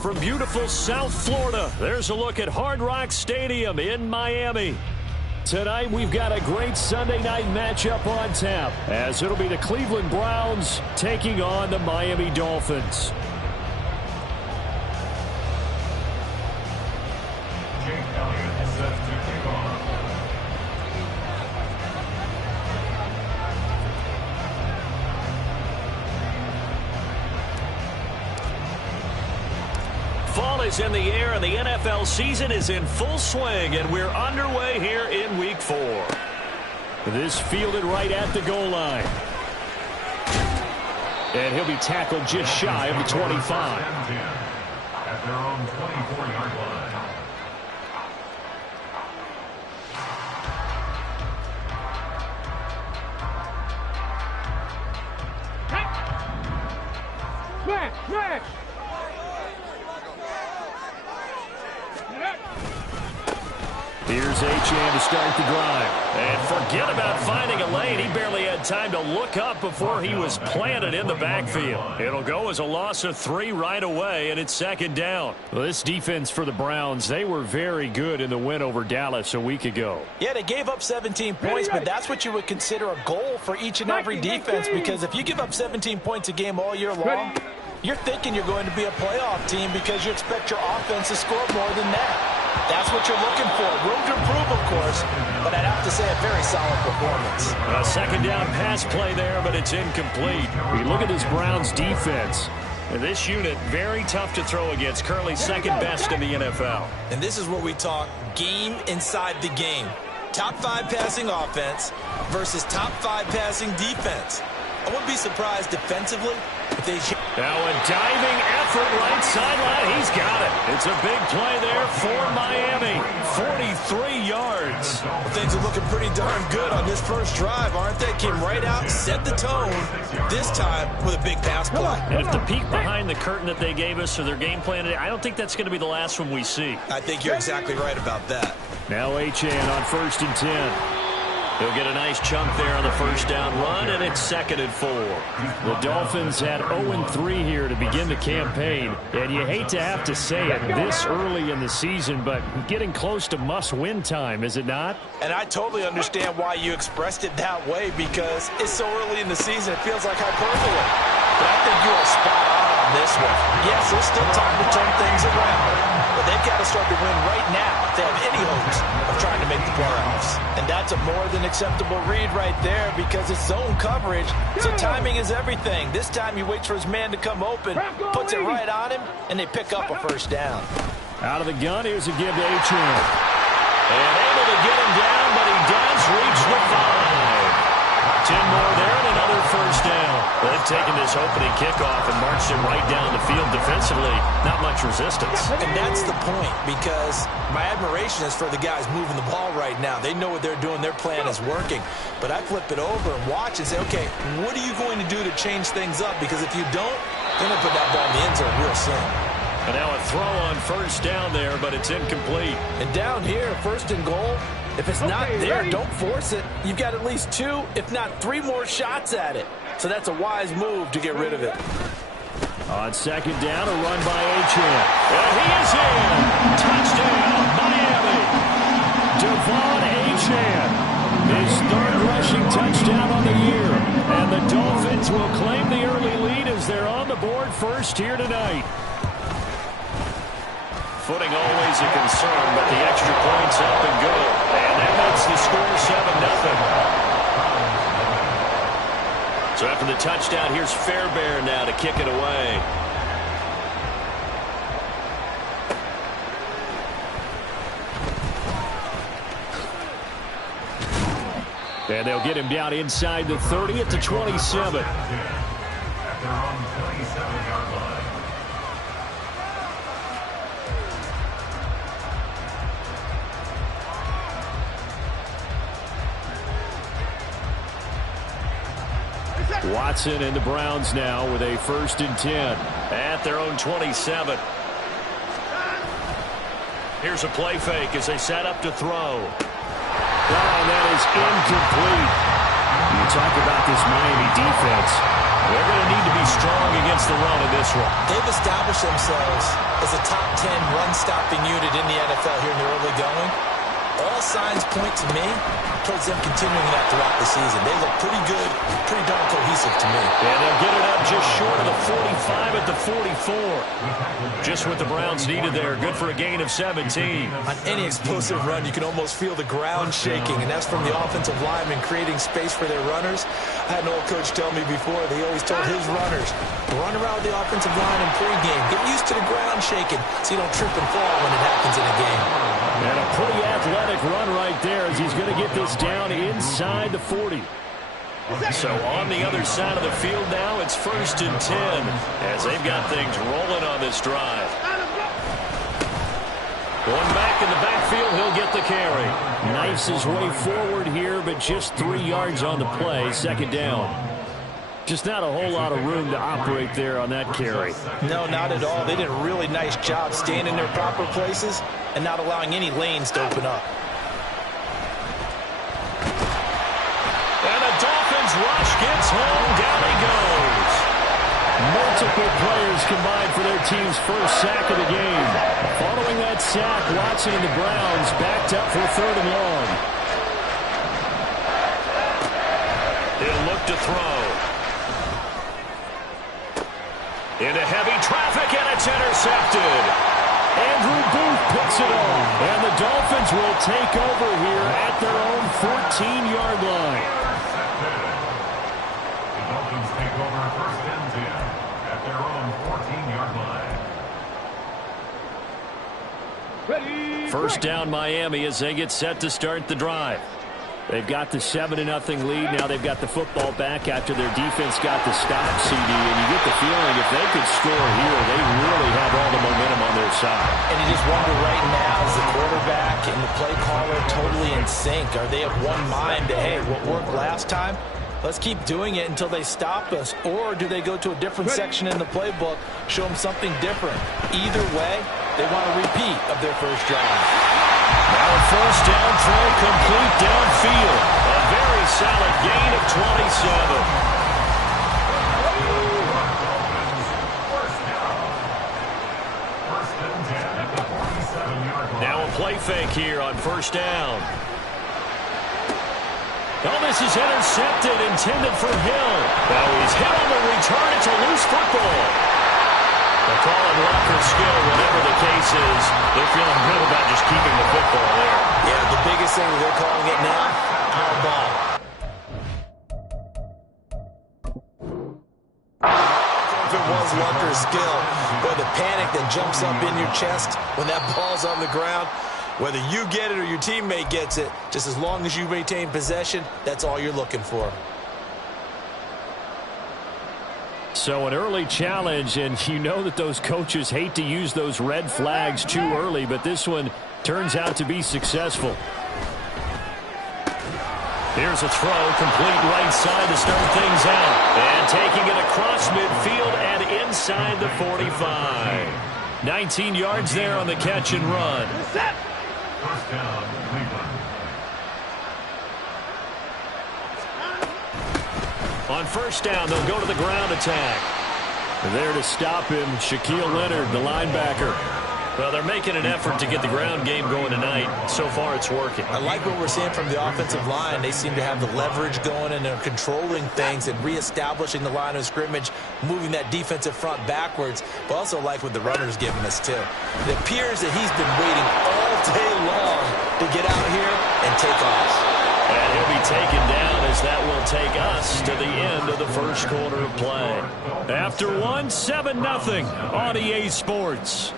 From beautiful South Florida, there's a look at Hard Rock Stadium in Miami. Tonight, we've got a great Sunday night matchup on tap, as it'll be the Cleveland Browns taking on the Miami Dolphins. Fall is in the air, and the NFL season is in full swing, and we're underway here in Week 4. This fielded right at the goal line. And he'll be tackled just shy of the 25. At their own 24-yard line. Here's Achane to start the drive. And forget about finding a lane. He barely had time to look up before he was planted in the backfield. It'll go as a loss of 3 right away, and it's second down. Well, this defense for the Browns, they were very good in the win over Dallas a week ago. Yeah, they gave up 17 points, but that's what you would consider a goal for each and every defense, because if you give up 17 points a game all year long, you're thinking you're going to be a playoff team because you expect your offense to score more than that. That's what you're looking for. Room to improve, of course, but I'd have to say a very solid performance. A second down pass play there, but it's incomplete. We look at this Browns defense. And this unit, very tough to throw against, currently second best in the NFL. And this is where we talk game inside the game. Top 5 passing offense versus top 5 passing defense. I wouldn't be surprised defensively if they... Now a diving effort right sideline. He's got it. It's a big play there for Miami. 43 yards. Well, things are looking pretty darn good on this first drive, aren't they? Came right out, set the tone, this time with a big pass play. And if the peek behind the curtain that they gave us or their game plan today, I don't think that's going to be the last one we see. I think you're exactly right about that. Now Achane on 1st and 10. He'll get a nice chunk there on the first down run, and it's 2nd and 4. The Dolphins had 0-3 here to begin the campaign, and you hate to have to say it this early in the season, but getting close to must-win time, is it not? And I totally understand why you expressed it that way, because it's so early in the season, it feels like hyperbole. But I think you are spot on this one. Yes, there's still time to turn things around, but they've got to start to win right now if they have any hopes of trying to make the playoffs. And that's a more than acceptable read right there, because it's zone coverage, so timing is everything. This time he waits for his man to come open, puts it right on him, and they pick up a first down. Out of the gun, here's a give to Achane. And able to get him down, but he does reach the 5. 10 more there and another first down. They've taken this opening kickoff and marched it right down the field defensively. Not much resistance. And that's the point, because my admiration is for the guys moving the ball right now. They know what they're doing. Their plan is working. But I flip it over and watch and say, okay, what are you going to do to change things up? Because if you don't, they're going to put that ball in the end zone real soon. And now a throw on first down there, but it's incomplete. And down here, 1st and goal, if it's not there, don't force it. You've got at least 2, if not 3 more shots at it. So that's a wise move to get rid of it. On 2nd down, a run by Achane. And he is in. Touchdown, Miami. Devon Achane. His 3rd rushing touchdown on the year. And the Dolphins will claim the early lead as they're on the board first here tonight. Footing always a concern, but the extra point's up and good. And that makes the score 7-0. So after the touchdown, here's Fairbairn now to kick it away. And they'll get him down inside the 30 at the 27. At their own 27-yard line. Watson and the Browns now with a 1st and 10 at their own 27. Here's a play fake as they set up to throw. Oh, that is incomplete. You talk about this Miami defense. They're going to need to be strong against the run in this one. They've established themselves as a top 10 run-stopping unit in the NFL here in the early going. All signs point to me towards them continuing that throughout the season. They look pretty good, pretty darn cohesive to me. And they'll get it up just short of the 45 at the 44. Just what the Browns needed there. Good for a gain of 17. On any explosive run, you can almost feel the ground shaking, and that's from the offensive linemen creating space for their runners. I had an old coach tell me before, they always told his runners, run around the offensive line in pregame. Get used to the ground shaking so you don't trip and fall when it happens in a game. And a pretty athletic run right there as he's going to get this down inside the 40. So on the other side of the field now, it's 1st and 10 as they've got things rolling on this drive. Going back in the backfield, he'll get the carry. Knifes his way forward here, but just 3 yards on the play. 2nd down. Just not a whole lot of room to operate there on that carry. No, not at all. They did a really nice job staying in their proper places and not allowing any lanes to open up. And a Dolphins rush gets home. Down he goes. Multiple players combined for their team's first sack of the game. Following that sack, Watson and the Browns backed up for 3rd and long. He'll look to throw. Into heavy traffic, and it's intercepted. Andrew Booth picks it off. And the Dolphins will take over here at their own 14-yard line. The Dolphins take over 1st and 10 at their own 14-yard line. First down Miami as they get set to start the drive. They've got the 7-0 lead. Now they've got the football back after their defense got the stop, CD. And you get the feeling if they could score here, they really have all the momentum on their side. And you just wonder right now, is the quarterback and the play caller totally in sync? Are they of one mind that, hey, what worked last time, let's keep doing it until they stop us? Or do they go to a different section in the playbook, show them something different? Either way, they want a repeat of their first drive. Now a 1st down throw complete downfield. A very solid gain of 27. Now a play fake here on 1st down. Oh, this is intercepted, intended for Hill. Now he's hit on the return. It's a loose football. They'll call it luck or skill, whatever the case is. They're feeling good about just keeping the football there. Yeah, the biggest thing they're calling it now, our ball. If it was luck or skill, but the panic that jumps up in your chest when that ball's on the ground, whether you get it or your teammate gets it, just as long as you maintain possession, that's all you're looking for. So an early challenge, and you know that those coaches hate to use those red flags too early, but this one turns out to be successful. Here's a throw, complete right side to start things out. And taking it across midfield and inside the 45. 19 yards there on the catch and run. 1st down, Cleveland. On 1st down, they'll go to the ground attack. There to stop him, Shaquille Leonard, the linebacker. Well, they're making an effort to get the ground game going tonight. So far, it's working. I like what we're seeing from the offensive line. They seem to have the leverage going, and they're controlling things and reestablishing the line of scrimmage, moving that defensive front backwards, but also like what the runner's giving us, too. It appears that he's been waiting all day long to get out here and take off. And he'll be taken down as that will take us to the end of the first quarter of play. After one, 7-0 on EA Sports.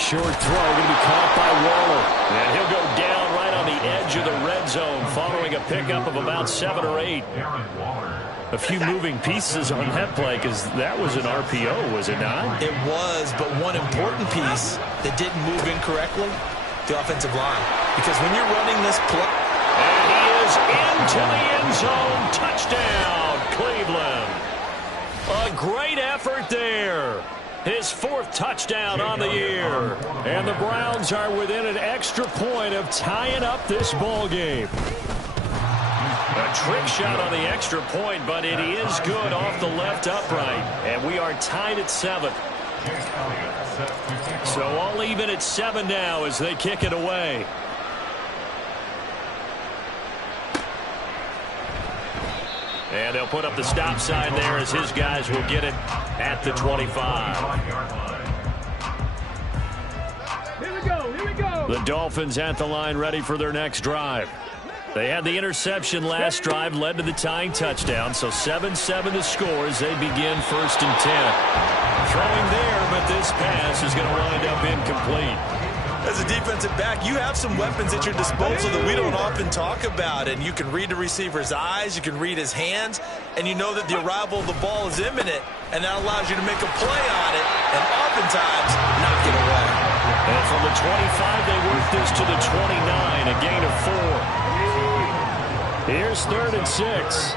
Short throw going to be caught by Waller. And he'll go down right on the edge of the red zone following a pickup of about 7 or 8. A few moving pieces on that play because that was an RPO, was it not? It was, but one important piece that didn't move incorrectly, the offensive line. because when you're running this play. And he is into the end zone. Touchdown, Cleveland. A great effort there. His 4th touchdown on the year. And the Browns are within an extra point of tying up this ball game. A trick shot on the extra point, but it is good off the left upright. And we are tied at 7. So all even at 7 now as they kick it away. And they'll put up the stop sign there as his guys will get it at the 25. Here we go. The Dolphins at the line ready for their next drive. They had the interception last drive, led to the tying touchdown, so 7-7 the score as they begin 1st and 10. Throwing there, but this pass is going to wind up incomplete. As a defensive back, you have some weapons at your disposal that we don't often talk about, and you can read the receiver's eyes, you can read his hands, and you know that the arrival of the ball is imminent, and that allows you to make a play on it, and oftentimes knock it away. And from the 25, they work this to the 29, a gain of 4. Here's 3rd and 6.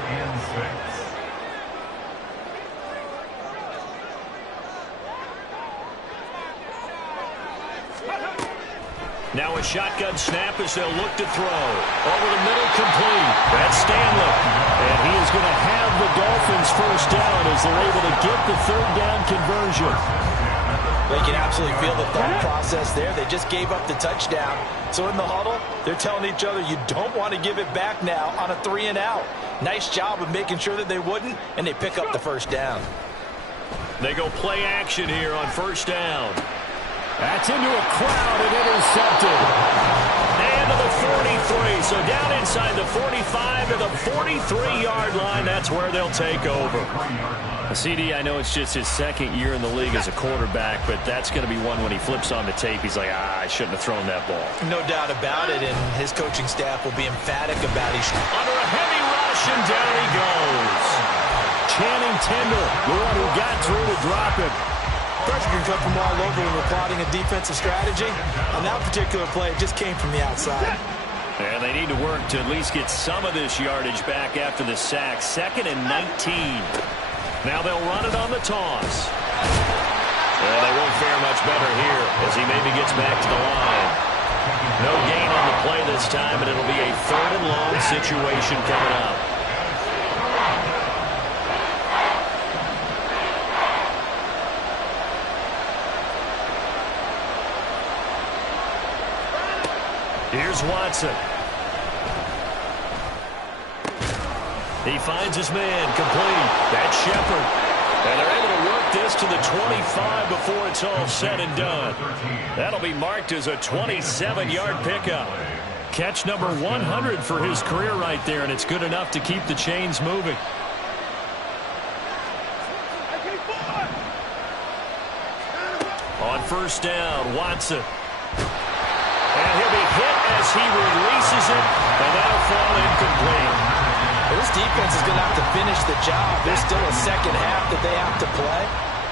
Now a shotgun snap as they'll look to throw. Over the middle, complete. That's Stanley. And he is going to have the Dolphins 1st down as they're able to get the 3rd down conversion. They can absolutely feel the thought process there. They just gave up the touchdown. So in the huddle, they're telling each other, you don't want to give it back now on a 3 and out. Nice job of making sure that they wouldn't, and they pick up the 1st down. They go play action here on 1st down. That's into a crowd and intercepted. And to the 43. So down inside the 45 to the 43-yard line. That's where they'll take over. CD, I know it's just his 2nd year in the league as a quarterback, but that's going to be one when he flips on the tape. He's like, I shouldn't have thrown that ball. No doubt about it, and his coaching staff will be emphatic about it. Under a heavy rush, and down he goes. Channing Tindall, the one who got through to drop it. Pressure can come from all over when we're plotting a defensive strategy. On that particular play, it just came from the outside. And they need to work to at least get some of this yardage back after the sack. 2nd and 19. Now they'll run it on the toss. And they won't fare much better here as he maybe gets back to the line. No gain on the play this time, and it'll be a 3rd and long situation coming up. Here's Watson. He finds his man, complete. That's Shepard. And they're able to work this to the 25 before it's all said and done. That'll be marked as a 27-yard pickup. Catch number 100 for his career right there, and it's good enough to keep the chains moving. On 1st down, Watson. And he'll be hit as he releases it, and that'll fall incomplete. This defense is going to have to finish the job. There's still a 2nd half that they have to play.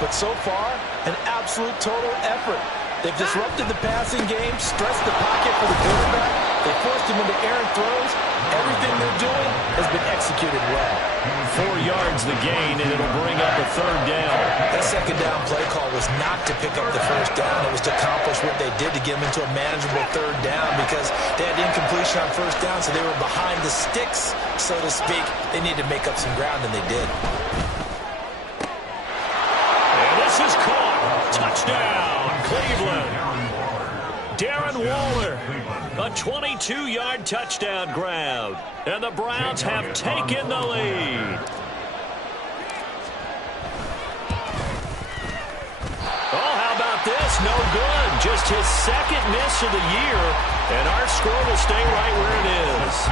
But so far, an absolute total effort. They've disrupted the passing game, stressed the pocket for the quarterback. They forced him into errant throws. Everything they're doing has been executed well. 4 yards the gain, and it'll bring up a 3rd down. That 2nd down play call was not to pick up the 1st down. It was to accomplish what they did to get them into a manageable 3rd down because they had incompletion on 1st down, so they were behind the sticks, so to speak. They needed to make up some ground, and they did. And this is caught. Touchdown, Cleveland. Darren Waller, a 22-yard touchdown grab. And the Browns have taken the lead. Oh, how about this? No good. Just his 2nd miss of the year. And our score will stay right where it is.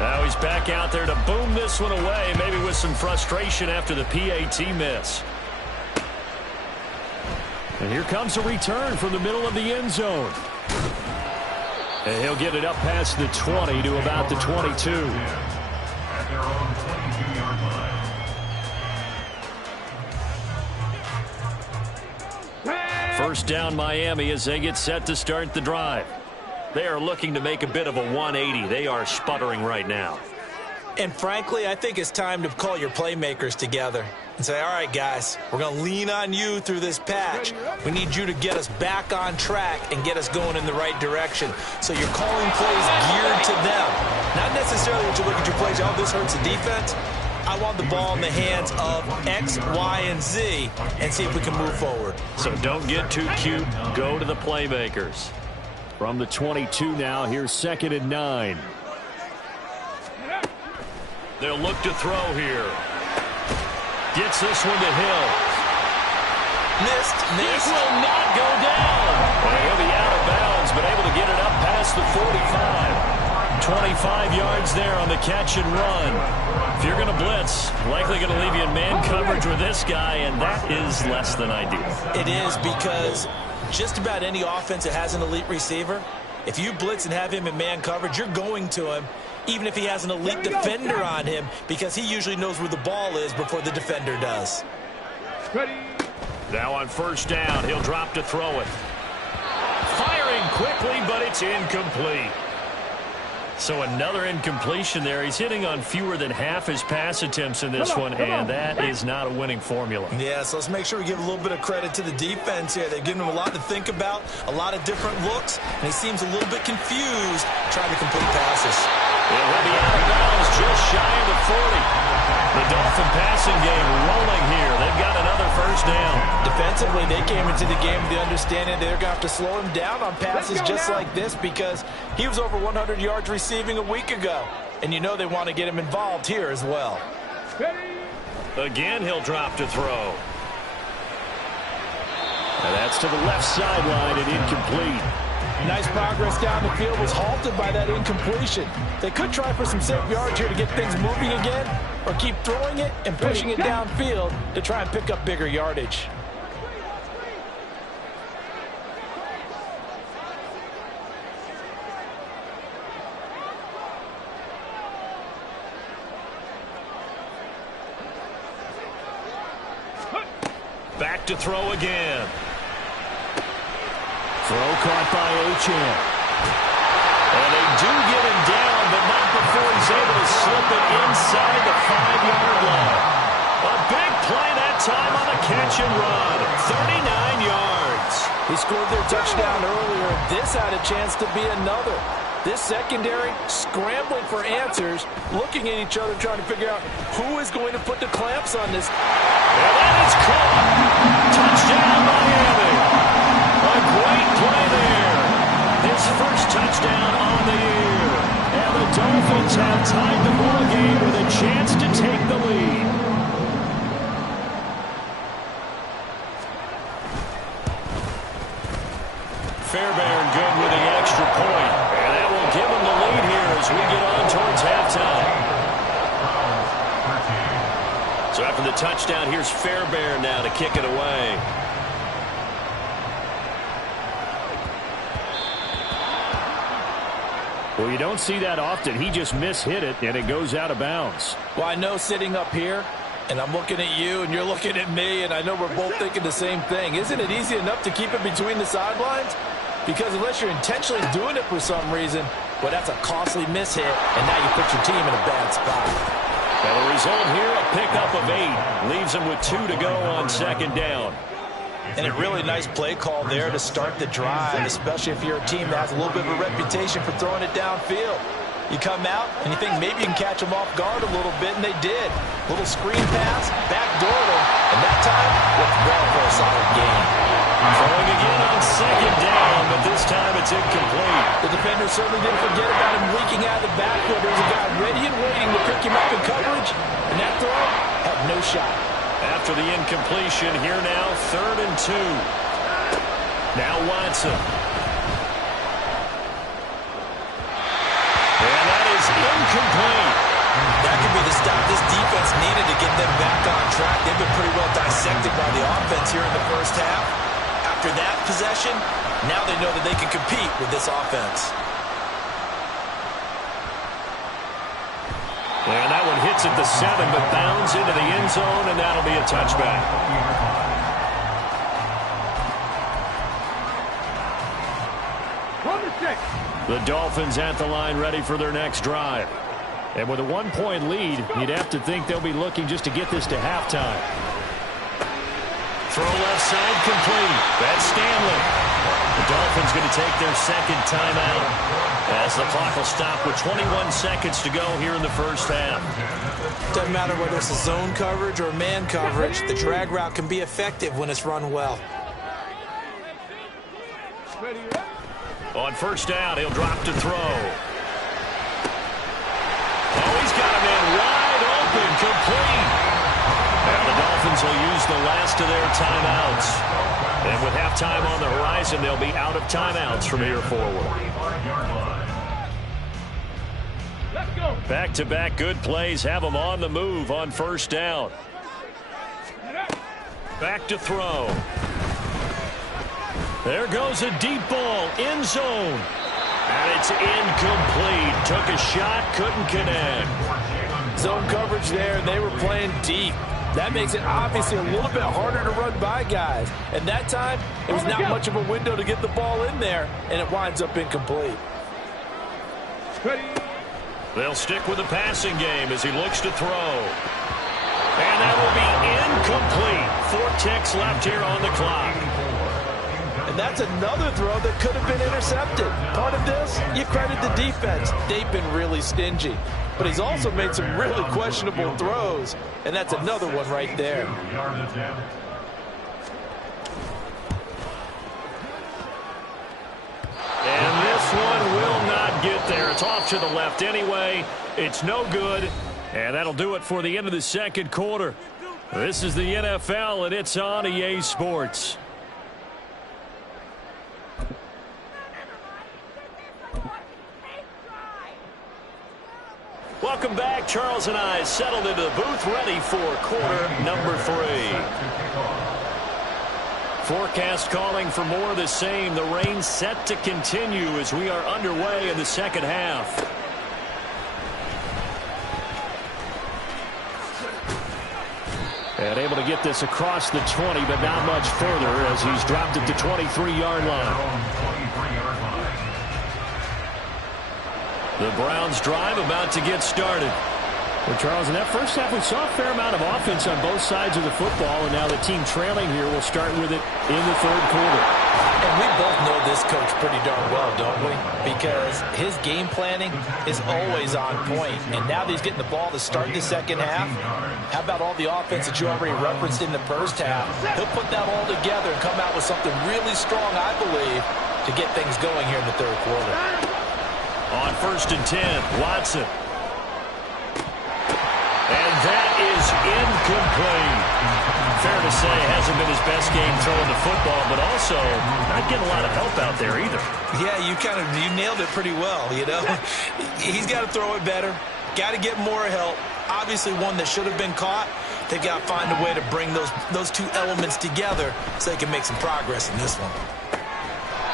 Now he's back out there to boom this one away, maybe with some frustration after the PAT miss. And here comes a return from the middle of the end zone. And he'll get it up past the 20 to about the 22. At their own 22-yard line. First down Miami as they get set to start the drive. They are looking to make a bit of a 180. They are sputtering right now. And frankly, I think it's time to call your playmakers together and say, all right, guys, we're going to lean on you through this patch. We need you to get us back on track and get us going in the right direction. So you're calling plays geared to them. Not necessarily that you look at your plays, oh, this hurts the defense. I want the ball in the hands of X, Y, and Z and see if we can move forward. So don't get too cute. Go to the playmakers. From the 22 now, here's 2nd and 9. They'll look to throw here. Gets this one to Hill. Missed. This will not go down. And he'll be out of bounds, but able to get it up past the 45. 25 yards there on the catch and run. If you're going to blitz, likely going to leave you in man coverage with this guy, and that is less than ideal. It is, because just about any offense that has an elite receiver, if you blitz and have him in man coverage, you're going to him, even if he has an elite defender on him, because he usually knows where the ball is before the defender does. Now on first down, he'll drop to throw it. Firing quickly, but it's incomplete. So another incompletion there. He's hitting on fewer than half his pass attempts in this one, and that is not a winning formula. Yeah, so let's make sure we give a little bit of credit to the defense here. They've given him a lot to think about, a lot of different looks, and he seems a little bit confused trying to complete passes. He'll be out of bounds just shy of the 40. The Dolphin passing game rolling here. They've got another first down. Defensively, they came into the game with the understanding they're going to have to slow him down on passes just like this, because he was over 100 yards receiving a week ago. And you know they want to get him involved here as well. Again, he'll drop to throw. And that's to the left sideline and incomplete. Nice progress down the field, was halted by that incompletion. They could try for some safe yards here to get things moving again, or keep throwing it and pushing it downfield to try and pick up bigger yardage. Back to throw again. Throw caught by Achane. And they do get him down, but not before he's able to slip it inside the 5-yard line. A big play that time on the catch and run. 39 yards. He scored their touchdown earlier. This had a chance to be another. This secondary scrambling for answers, looking at each other, trying to figure out who is going to put the clamps on this. And that is caught. Touchdown, Miami. A great play there. His first touchdown on the year. And the Dolphins have tied the ball game with a chance to take the lead. Fairbairn good with the extra point. And that will give him the lead here as we get on towards halftime. So after the touchdown, here's Fairbairn now to kick it away. Well, you don't see that often. He just mishit it, and it goes out of bounds. Well, I know sitting up here, and I'm looking at you, and you're looking at me, and I know we're both thinking the same thing. Isn't it easy enough to keep it between the sidelines? Because unless you're intentionally doing it for some reason, well, that's a costly mishit, and now you put your team in a bad spot. Well, the result here, a pickup of 8. Leaves them with 2 to go on second down. And a really nice play call there to start the drive, especially if you're a team that has a little bit of a reputation for throwing it downfield. You come out, and you think maybe you can catch them off guard a little bit, and they did. Little screen pass, backdoor them, and that time, went well for a solid gain. Throwing again on second down, but this time it's incomplete. The defender certainly didn't forget about him leaking out of the backfield. There was a guy ready and waiting to pick him up in coverage, and that throw had no shot. After the incompletion, here now, 3rd and 2. Now Watson. And that is incomplete. That could be the stop this defense needed to get them back on track. They've been pretty well dissected by the offense here in the first half. After that possession, now they know that they can compete with this offense. And that one hits at the 7, but bounds into the end zone, and that'll be a touchback. The Dolphins at the line ready for their next drive. And with a 1-point lead, you'd have to think they'll be looking just to get this to halftime. Throw left side complete. That's Stanley. The Dolphins going to take their second timeout as the clock will stop with 21 seconds to go here in the first half. Doesn't matter whether it's a zone coverage or man coverage, the drag route can be effective when it's run well. On first down, he'll drop to throw. Oh, he's got a man wide open, complete. And the Dolphins will use the last of their timeouts. And with halftime on the horizon, they'll be out of timeouts from here forward. Back-to-back good plays have them on the move on first down. Back to throw. There goes a deep ball, end zone. And it's incomplete. Took a shot, couldn't connect. Zone coverage there, and they were playing deep. That makes it obviously a little bit harder to run by guys. And that time, it was not much of a window to get the ball in there, and it winds up incomplete. They'll stick with the passing game as he looks to throw. And that will be incomplete. 4 ticks left here on the clock. And that's another throw that could have been intercepted. Part of this, you credit the defense. They've been really stingy. But he's also made some really questionable throws. And that's another one right there. And this one will not get there. It's off to the left anyway. It's no good. And that'll do it for the end of the second quarter. This is the NFL, and it's on EA Sports. Welcome back. Charles and I settled into the booth ready for quarter number 3. Forecast calling for more of the same. The rain set to continue as we are underway in the second half. And able to get this across the 20, but not much further as he's dropped it to 23-yard line. The Browns drive about to get started. Well, Charles, in that first half, we saw a fair amount of offense on both sides of the football, and now the team trailing here will start with it in the third quarter. And we both know this coach pretty darn well, don't we? Because his game planning is always on point. And now that he's getting the ball to start the second half, how about all the offense that you already referenced in the first half? He'll put that all together and come out with something really strong, I believe, to get things going here in the third quarter. On first and 10, Watson. And that is incomplete. Fair to say, hasn't been his best game throwing the football, but also not getting a lot of help out there either. Yeah, you nailed it pretty well, you know. He's got to throw it better. Got to get more help. Obviously one that should have been caught. They've got to find a way to bring those two elements together so they can make some progress in this one.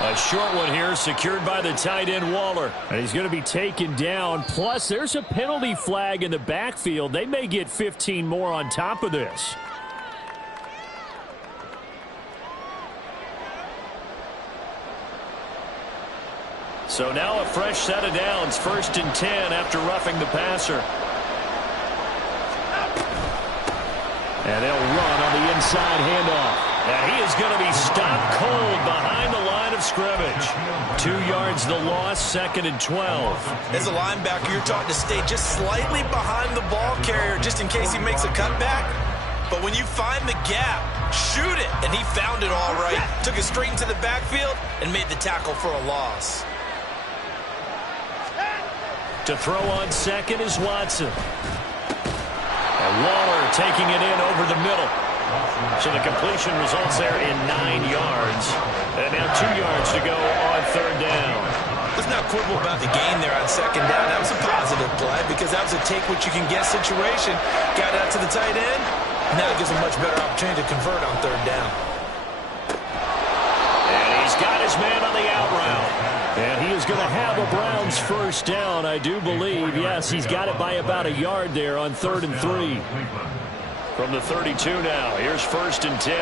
A short one here secured by the tight end Waller. And he's going to be taken down. Plus, there's a penalty flag in the backfield. They may get 15 more on top of this. So now a fresh set of downs. First and 10 after roughing the passer. And they'll run on the inside handoff. And he is going to be stopped cold behind the line of scrimmage. 2 yards the loss, second and 12. As a linebacker, you're taught to stay just slightly behind the ball carrier just in case he makes a cutback. But when you find the gap, shoot it. And he found it all right. Took it straight into the backfield and made the tackle for a loss. To throw on second is Watson. And Waller taking it in over the middle. So the completion results there in 9 yards. And now 2 yards to go on third down. Let's not quibble about the gain there on second down. That was a positive play because that was a take-what-you-can-get situation. Got out to the tight end. Now it gives him a much better opportunity to convert on third down. And he's got his man on the out route. And he is going to have a Browns first down, I do believe. Yes, he's got it by about a yard there on 3rd and 3. From the 32 now, here's first and 10.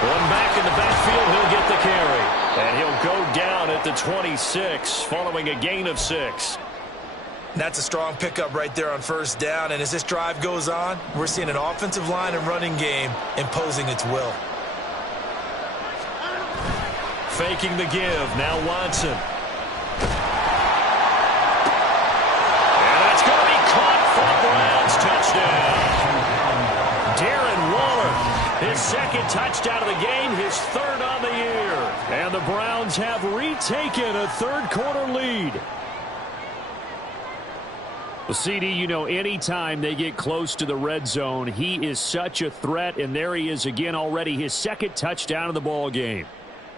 One back in the backfield 26 following a gain of 6. That's a strong pickup right there on first down. And as this drive goes on, we're seeing an offensive line and running game imposing its will. Faking the give. Now Watson. And that's going to be caught for the Browns. Touchdown. Darren Waller, his second touchdown of the game, his third on the year. And the Browns have retaken a third-quarter lead. Well, CD, you know, anytime they get close to the red zone, he is such a threat, and there he is again already, his second touchdown of the ball game.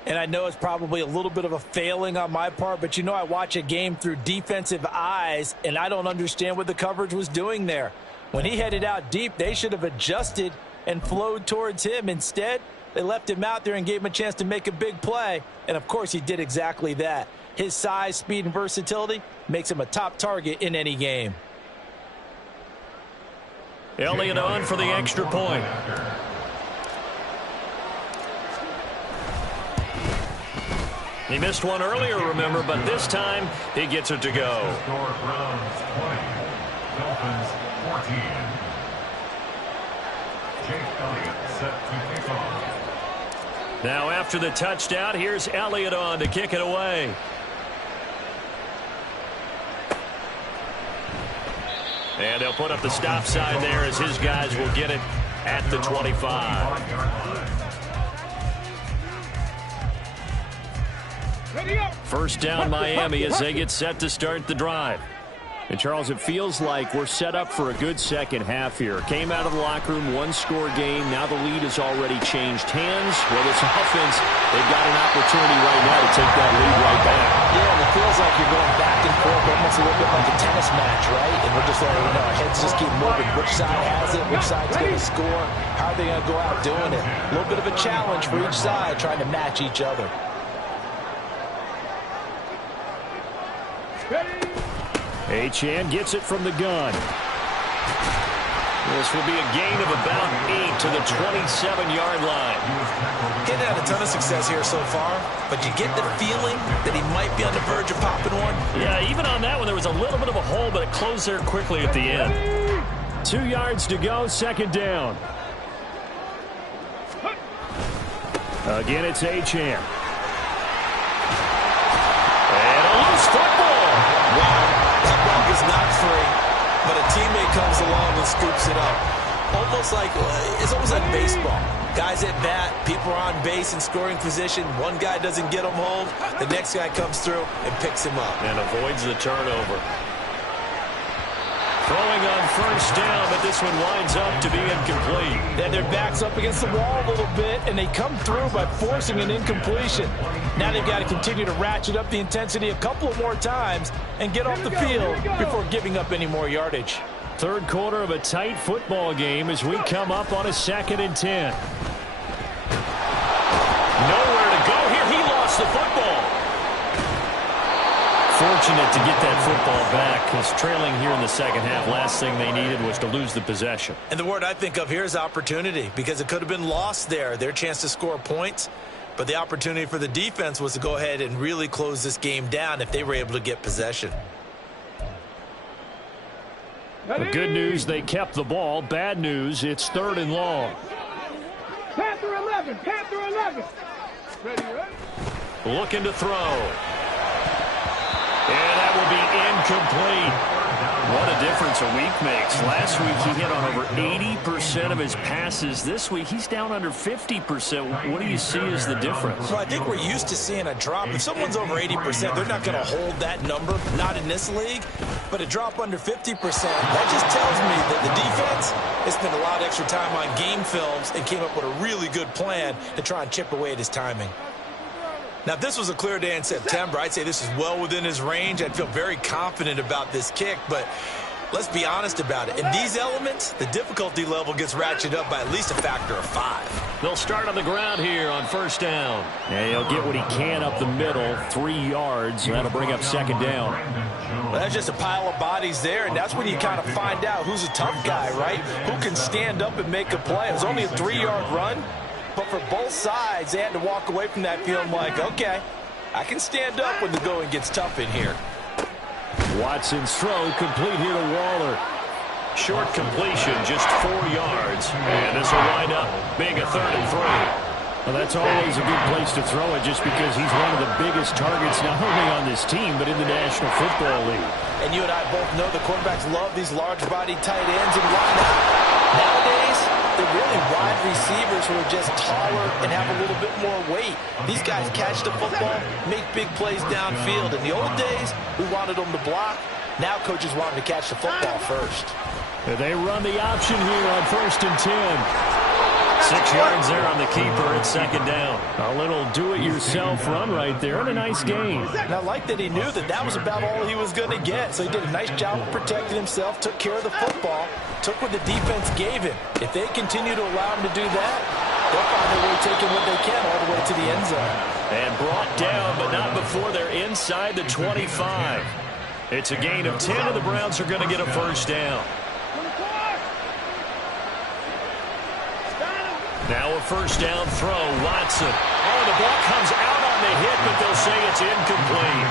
And I know it's probably a little bit of a failing on my part, but you know I watch a game through defensive eyes, and I don't understand what the coverage was doing there. When he headed out deep, they should have adjusted and flowed towards him. Instead, they left him out there and gave him a chance to make a big play, and of course he did exactly that. His size, speed, and versatility makes him a top target in any game. Elliott on for the extra point. He missed one earlier, remember, but this time he gets it to go. Score Browns 20, Dolphins 14. Jake Elliott set to kick off. Now after the touchdown, here's Elliott on to kick it away. And they'll put up the stop sign there as his guys will get it at the 25. First down Miami as they get set to start the drive. And, Charles, it feels like we're set up for a good second half here. Came out of the locker room, one-score game. Now the lead has already changed hands. Well, this offense, they've got an opportunity right now to take that lead right back. Yeah, and it feels like you're going back and forth, almost a little bit like a tennis match, right? And we're just letting our heads just keep moving. Which side has it? Which side's going to score? How are they going to go out doing it? A little bit of a challenge for each side, trying to match each other. Achane gets it from the gun. This will be a gain of about 8 to the 27-yard line. He's had a ton of success here so far, but you get the feeling that he might be on the verge of popping one. Yeah, even on that one, there was a little bit of a hole, but it closed there quickly at the end. 2 yards to go, second down. Again, it's Achane. And a loose football. Wow. That ball is not free, but a teammate comes along and scoops it up. It's almost like baseball. Guys at bat, people are on base in scoring position. One guy doesn't get him home. The next guy comes through and picks him up. And avoids the turnover. Throwing on first down, but this one winds up to be incomplete. Then their back's up against the wall a little bit, and they come through by forcing an incompletion. Now they've got to continue to ratchet up the intensity a couple of more times and get off the field before giving up any more yardage. Third quarter of a tight football game as we come up on a 2nd and 10. Nowhere to go here. He lost the football. Fortunate to get that football back, because trailing here in the second half, last thing they needed was to lose the possession. And the word I think of here is opportunity, because it could have been lost there, their chance to score points. But the opportunity for the defense was to go ahead and really close this game down if they were able to get possession. The good news, they kept the ball. Bad news, it's 3rd and long. Panther 11, Panther 11. Ready, ready? Looking to throw. And that will be incomplete. What a difference a week makes. Last week he hit on over 80% of his passes. This week he's down under 50%. What do you see as the difference? Well, I think we're used to seeing a drop. If someone's over 80%, they're not going to hold that number, not in this league. But a drop under 50%, that just tells me that the defense has spent a lot of extra time on game films and came up with a really good plan to try and chip away at his timing. Now, if this was a clear day in September, I'd say this is well within his range. I'd feel very confident about this kick, but let's be honest about it. In these elements, the difficulty level gets ratcheted up by at least a factor of 5. They'll start on the ground here on first down. And he'll get what he can up the middle, 3 yards. That'll bring up second down. Well, that's just a pile of bodies there, and that's when you kind of find out who's a tough guy, right? Who can stand up and make a play. It was only a 3-yard run. But for both sides, they had to walk away from that feeling like, okay, I can stand up when the going gets tough in here. Watson's throw complete here to Waller. Short completion, just 4 yards. And this will wind up being a 3rd and 3. Well, that's always a good place to throw it just because he's one of the biggest targets not only on this team but in the National Football League. And you and I both know the quarterbacks love these large-bodied tight ends, and why not? Nowadays, they're really wide receivers who are just taller and have a little bit more weight. These guys catch the football, make big plays downfield. In the old days, we wanted them to block. Now coaches want them to catch the football first. They run the option here on 1st and 10. 6 yards there on the keeper. It's 2nd down. A little do-it-yourself run right there and a nice gain. And I like that he knew that that was about all he was going to get. So he did a nice job of protecting himself, took care of the football, took what the defense gave him. If they continue to allow him to do that, they'll find their way taking what they can all the way to the end zone. And brought down, but not before they're inside the 25. It's a gain of 10, and the Browns are going to get a 1st down. Now a 1st down throw, Watson. Oh, the ball comes out on the hit, but they'll say it's incomplete.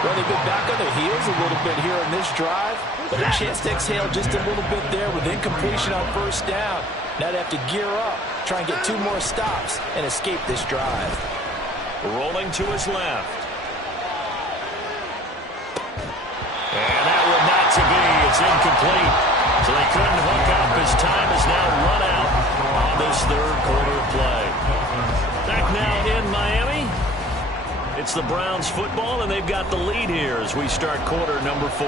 Well, they've been back on their heels a little bit here in this drive, but a chance to exhale just a little bit there with incompletion on 1st down. Now they have to gear up, try and get 2 more stops, and escape this drive. Rolling to his left. And that one not to be. It's incomplete. So they couldn't hook up as time is now run out on this 3rd quarter play. Back now in Miami. It's the Browns football, and they've got the lead here as we start quarter number 4.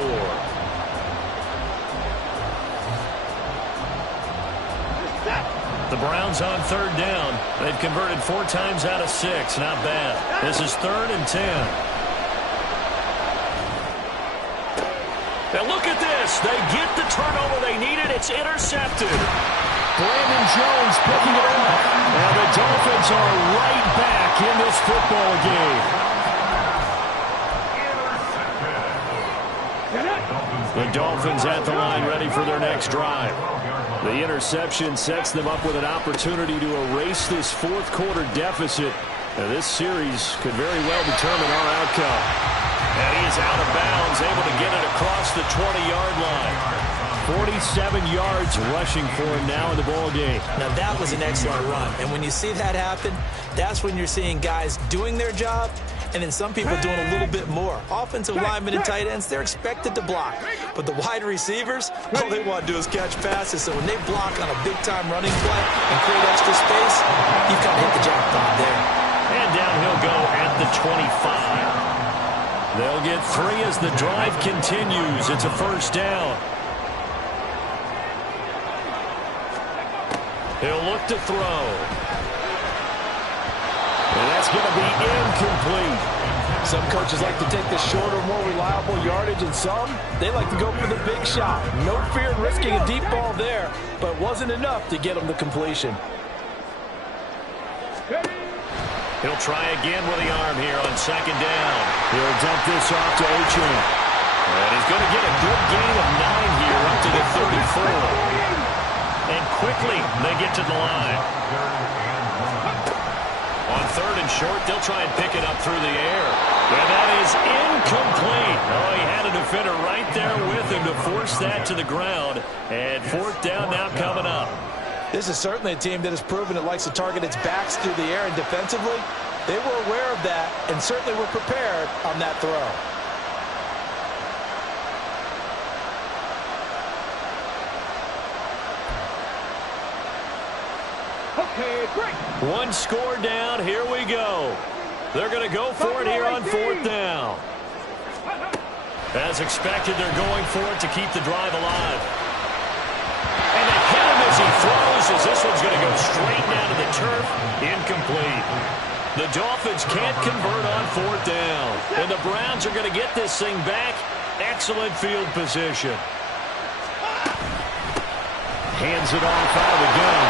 The Browns on 3rd down. They've converted 4 times out of 6. Not bad. This is 3rd and 10. Now look at this. They get the turnover they needed. It's intercepted. Brandon Jones picking it up. And the Dolphins are right back in this football game. The Dolphins at the line ready for their next drive. The interception sets them up with an opportunity to erase this 4th quarter deficit. Now this series could very well determine our outcome. And he is out of bounds, able to get it across the 20-yard line. 47 yards rushing for him now in the ball game. Now that was an excellent run. And when you see that happen, that's when you're seeing guys doing their job and then some people doing a little bit more. Offensive linemen and tight ends, they're expected to block. But the wide receivers, all they want to do is catch passes. So when they block on a big-time running play and create extra space, you've got to hit the jackpot there. And down he'll go at the 25. They'll get 3 as the drive continues. It's a 1st down. He'll look to throw. And that's going to be incomplete. Some coaches like to take the shorter, more reliable yardage, and some, they like to go for the big shot. No fear in risking a deep ball there, but it wasn't enough to get them the completion. He'll try again with the arm here on 2nd down. He'll dump this off to Achane. And he's going to get a good gain of 9 here up to the 34. And quickly they get to the line. On 3rd and short, they'll try and pick it up through the air. And that is incomplete. Oh, he had a defender right there with him to force that to the ground. And 4th down now coming up. This is certainly a team that has proven it likes to target its backs through the air, and defensively, they were aware of that and certainly were prepared on that throw. Okay, great. 1 score down. Here we go. They're going to go for it here on 4th down. As expected, they're going for it to keep the drive alive. And they hit him as he throws, as this one's going to go straight down to the turf. Incomplete. The Dolphins can't convert on 4th down. And the Browns are going to get this thing back. Excellent field position. Hands it off out of the gun.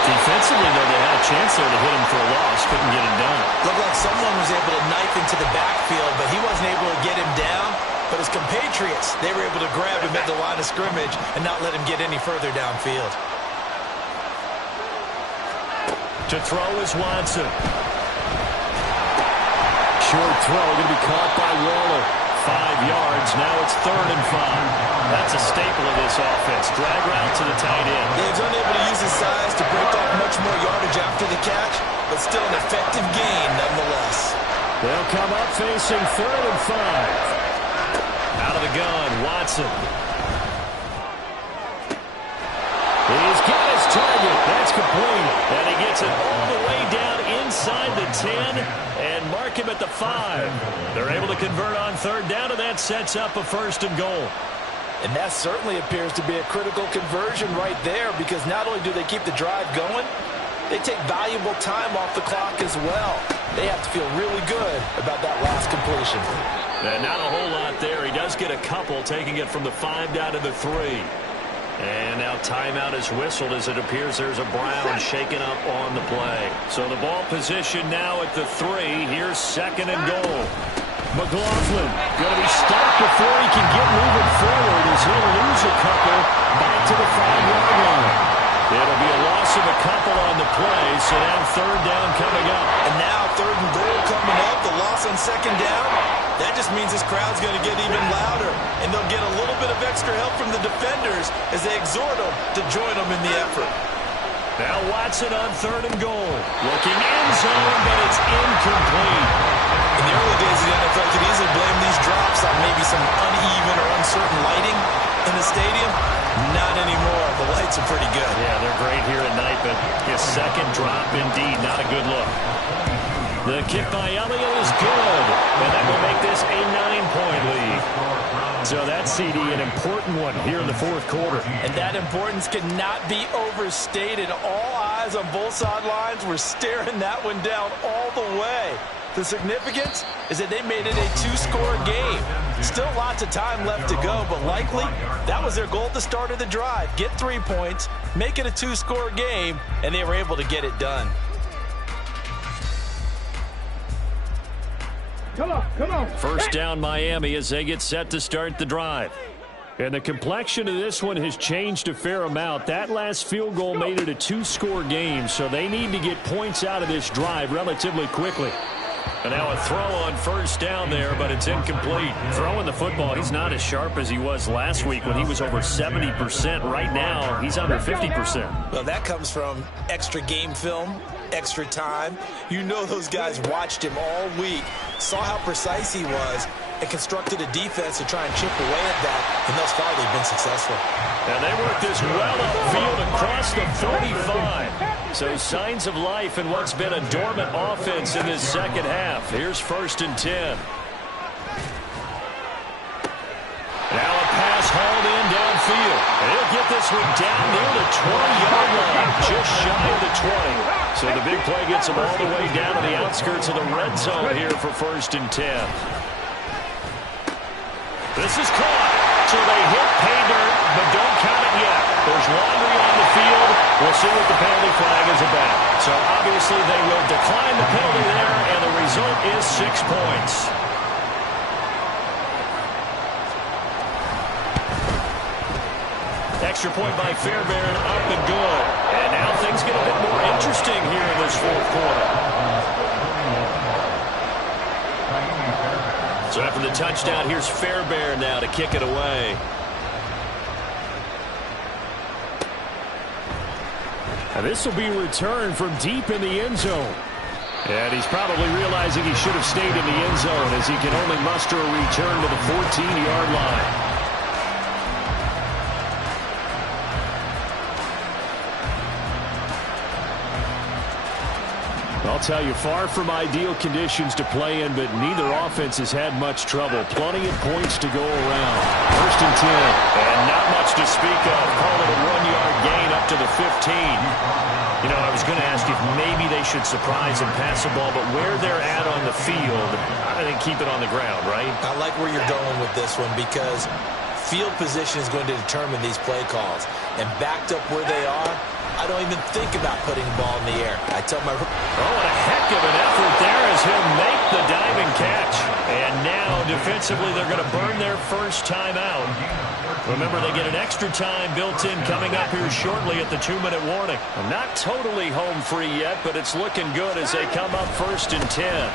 Defensively, though, they had a chance there to hit him for a loss. Couldn't get it done. Looked like someone was able to knife into the backfield, but he wasn't able to get him down. But his compatriots, they were able to grab him at the line of scrimmage and not let him get any further downfield. To throw is Watson. short throw going to be caught by Waller. 5 yards. Now it's 3rd and 5. That's a staple of this offense. Drag route to the tight end. He's unable to use his size to break off much more yardage after the catch, but still an effective gain nonetheless. They'll come up facing 3rd and 5. Out of the gun, Watson. He's got his target. That's complete. And he gets it all the way down inside the 10 and mark him at the 5. They're able to convert on 3rd down, and that sets up a 1st and goal. And that certainly appears to be a critical conversion right there, because not only do they keep the drive going, they take valuable time off the clock as well. They have to feel really good about that last completion. And not a whole lot there. He does get a couple, taking it from the 5 down to the 3. And now timeout is whistled as it appears there's a Brown shaken up on the play. So the ball position now at the 3. Here's 2nd and goal. McLaughlin going to be stopped before he can get moving forward as he'll lose a couple back to the 5-yard line. It'll be a loss of a couple on the play, so now 3rd down coming up. And now 3rd and goal coming up, the loss on 2nd down. That just means this crowd's going to get even louder, and they'll get a little bit of extra help from the defenders as they exhort them to join them in the effort. Now Watson on 3rd and goal. Looking end zone, but it's incomplete. In the early days of the NFL, you could easily blame these drops on maybe some uneven or uncertain lighting in the stadium. Not anymore. The lights are pretty good. Yeah, they're great here at night, but his 2nd drop, indeed, not a good look. The kick by Elliott is good, and that will make this a 9-point lead. So that's, CD, an important one here in the 4th quarter. And that importance cannot be overstated. All eyes on both sidelines were staring that one down all the way. The significance is that they made it a 2-score game. Still lots of time left to go, but likely that was their goal at the start of the drive. Get 3 points, make it a 2-score game, and they were able to get it done. Come on. 1st down Miami as they get set to start the drive. And the complexion of this one has changed a fair amount. That last field goal made it a 2-score game, so they need to get points out of this drive relatively quickly. And now a throw on 1st down there, but it's incomplete. Throwing the football, he's not as sharp as he was last week when he was over 70%. Right now, he's under 50%. Well, that comes from extra game film, extra time. You know those guys watched him all week, saw how precise he was, and constructed a defense to try and chip away at that, and thus far they've been successful. And they work this well upfield across the 45. So signs of life in what's been a dormant offense in this 2nd half. Here's 1st and 10. Now a pass hauled in downfield. And he'll get this one down near the 20-yard line, just shy of the 20. So the big play gets him all the way down to the outskirts of the red zone here for 1st and 10. This is caught. So they hit pay dirt, but don't count it yet. There's laundry on the field. We'll see what the penalty flag is about. So obviously they will decline the penalty there, and the result is 6 points. Extra point by Fairbairn, up and good. And now things get a bit more interesting here in this 4th quarter. So after the touchdown, here's Fairbairn now to kick it away. And this will be returned from deep in the end zone. And he's probably realizing he should have stayed in the end zone as he can only muster a return to the 14-yard line. I'll tell you, far from ideal conditions to play in, but neither offense has had much trouble. Plenty of points to go around. 1st and 10. And not much to speak of. Call it a 1-yard gain up to the 15. You know, I was going to ask if maybe they should surprise and pass the ball, but where they're at on the field, I think keep it on the ground, right? I like where you're going with this one, because Field position is going to determine these play calls. And backed up where they are, I don't even think about putting the ball in the air. I tell my... Oh, and a heck of an effort there as he'll make the diving catch. And now, defensively, they're going to burn their first time out. Remember, they get an extra time built in coming up here shortly at the 2-minute warning. Not totally home free yet, but it's looking good as they come up 1st and 10.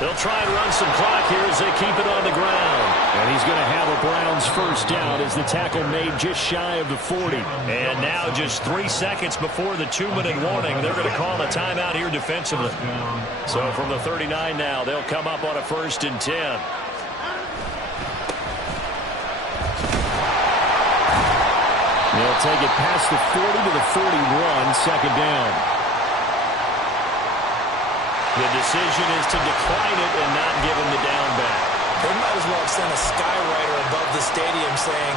They'll try and run some clock here as they keep it on the ground. And he's going to have a Browns first down as the tackle made just shy of the 40. And now just 3 seconds before the 2-minute warning, they're going to call a timeout here defensively. So from the 39 now, they'll come up on a 1st and 10. They'll take it past the 40 to the 41, 2nd down. The decision is to decline it and not give him the down back. They might as well have sent a skywriter above the stadium saying,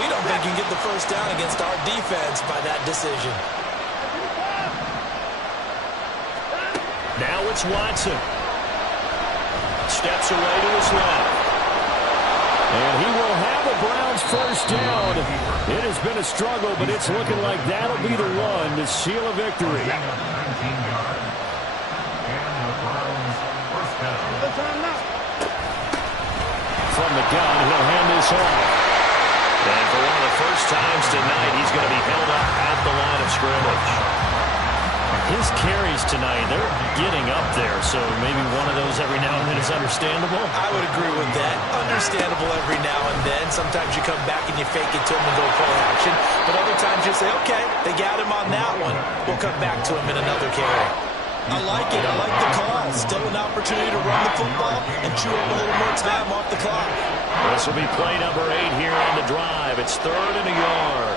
we don't think you can get the first down against our defense by that decision. Now it's Watson. Steps away to his left. And he will have a Browns first down. It has been a struggle, but it's looking like that'll be the one to seal a victory. From the gun, he'll hand this off. And for one of the first times tonight, he's going to be held up at the line of scrimmage. His carries tonight, they're getting up there, so maybe one of those every now and then is understandable. I would agree with that. Understandable every now and then. Sometimes you come back and you fake it to him and go play action. But other times you say, okay, they got him on that one. We'll come back to him in another carry. I like it. I like the call. Still an opportunity to run the football and chew up a little more time off the clock. This will be play number 8 here on the drive. It's 3rd and a yard.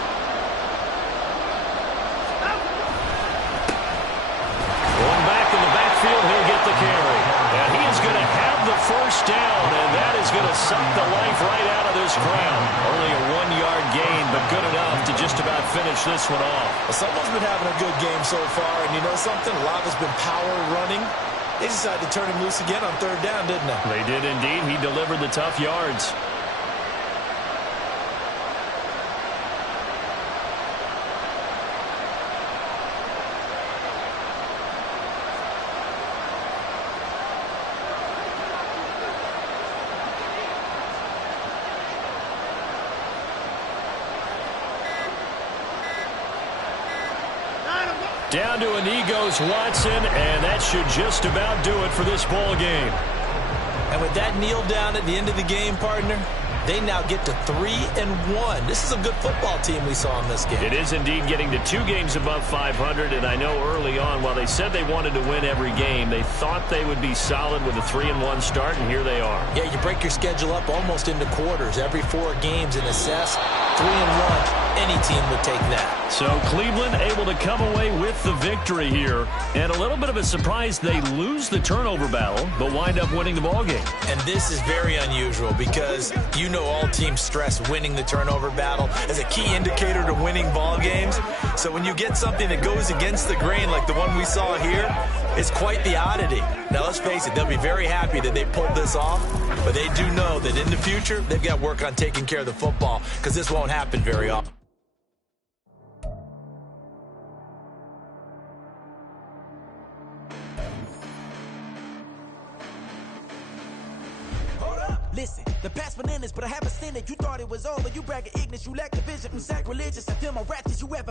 Going back in the backfield, he'll get the carry. And he is going to have the first down, and that is going to suck the life right out of this crowd. Only a 1-yard gain, but good enough to just about finish this one off. Well, someone's been having a good game so far, and you know something? A lot has been power running. They decided to turn him loose again on 3rd down, didn't they? They did indeed. He delivered the tough yards. Down to a knee goes Watson, and that should just about do it for this ball game. And with that kneel down at the end of the game, partner, they now get to 3-1. This is a good football team we saw in this game. It is indeed getting to 2 games above 500, and I know early on, while they said they wanted to win every game, they thought they would be solid with a 3-1 start, and here they are. Yeah, you break your schedule up almost into quarters, every 4 games, and assess 3-1. Any team would take that. So Cleveland able to come away with the victory here, and a little bit of a surprise they lose the turnover battle, but wind up winning the ball game. And this is very unusual because you know all teams stress winning the turnover battle as a key indicator to winning ball games. So when you get something that goes against the grain like the one we saw here, it's quite the oddity. Now let's face it, they'll be very happy that they pulled this off, but they do know that in the future they've got to work on taking care of the football because this won't happen very often. Listen, the past bananas, but I haven't seen it. You thought it was over. You bragging ignorance, you lack the vision from sacrilegious. I feel my ratchets, you ever